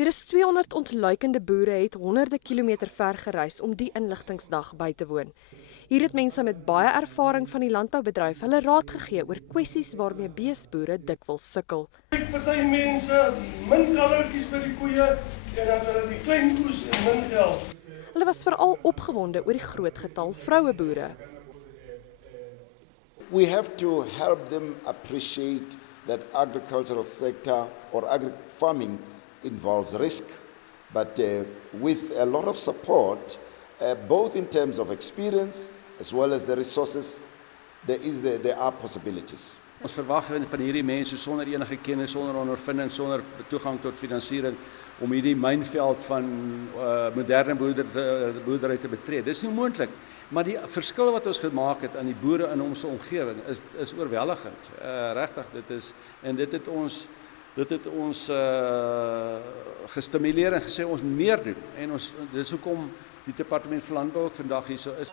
Meer as 200 ontluikende boere het honderde kilometer ver gereis om die inligtingsdag by te woon. Hier het mense met baie ervaring van die landboubedryf hulle raad gegee oor kwessies waarmee beesboere dikwels sukkel. Party mense min kalortjies by die koeie en dan hulle die klein koes en min geld. Hulle was veral opgewonde oor die groot getal vroueboere. We have to help them appreciate that agricultural sector or farming involves risk, but with a lot of support, both in terms of experience as well as the resources, there are possibilities. Ons verwag van hierdie mense sonder enige kennis, sonder ondervinding, sonder toegang tot finansiering om hierdie mynveld van moderne boerdery te betree. Dis nie moontlik, maar die verskil wat ons gemaak het aan die boere in ons omgewing is oorweldigend. Regtig, dit het ons gestimuleer en gesê ons meer doen. En dis hoekom die departement van landbou ook vandag hierso is.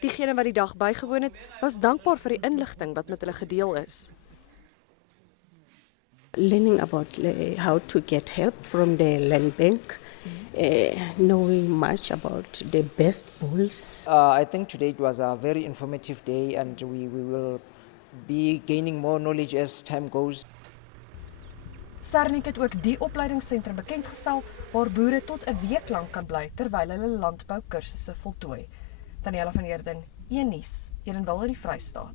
Diegene wat die dag bygewoon het, was dankbaar vir die inligting wat met hulle gedeel is. Learning about how to get help from the land bank, knowing much about the best bulls. I think today it was a very informative day and we will be gaining more knowledge as time goes. Sernik het ook die opleidingsentrum bekendgestel waar boere tot 'n week lank kan bly terwyl hulle landboukursusse voltooi. Daniela van Heerden, Een Nuus, Edenwil in die Vrystaat.